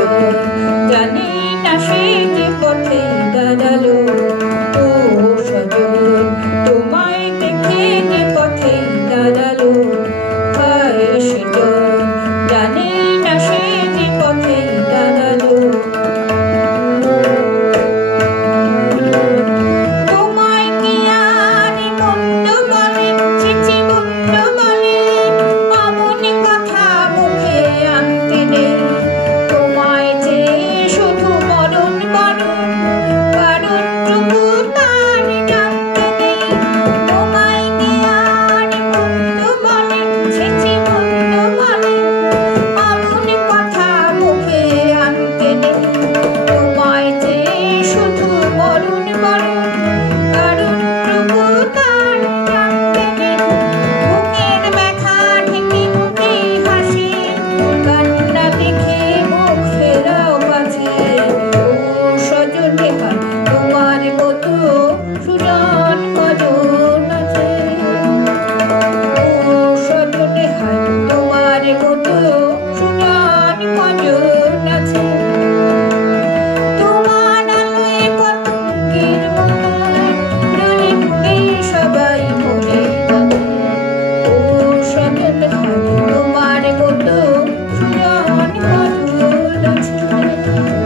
সজন জানি না সে যে পথে দাঁড়ালো। ও সজন তোমায় দেখে যে পথে দাঁড়ালো। হায় সজন জানি না সে যে পথে দাঁড়ালো। তোমায় কি আর মন্দ বলে, ছিছি মন্দ বলে, অমন কথা মুখে আনতে নেই। তোমায় যে শুধু মরণ মরণ, কারণটুকু তার জানতে নেই। তোমায় কি আর মন্দ বলে, ছিছি মন্দ বলে, অমন কথা মুখে আনতে নেই। তোমায় যে শুধু মরণ মরণ, কারণটুকু তার জানতে নেই। বুকের ব্যথা ঢেকে মুখে হাসি, কান্না দেখে মুখ ফেরাও পাছে। ও সজন রেখা তোমার মতো সুজন কজন আছে। ও সজন রেখা তোমার মতো সুজন কজন আছে। তোমার আলোয় পতঙ্গের মতো জ্বলে পুড়ে সবাই মরে যাবে। ও সজন রেখা তোমার মতো সুজন কজন আছে।